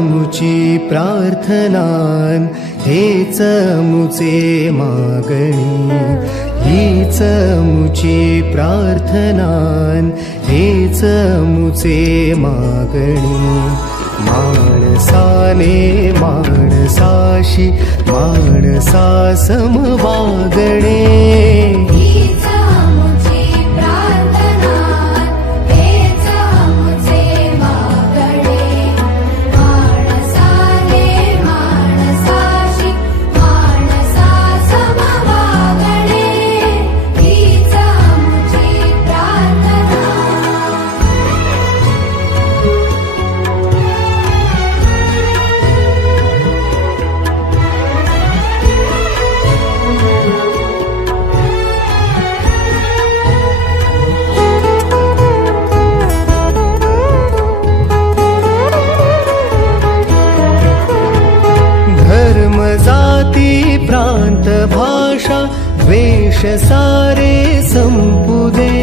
मुची प्रार्थनान हेच मुचे मागणी हीच मुची प्रार्थनान हेच मुचे मागणी माणसाने माणसाशी माणसा सम वागणे जाती प्रांत भाषा द्वेष सारे संपुदे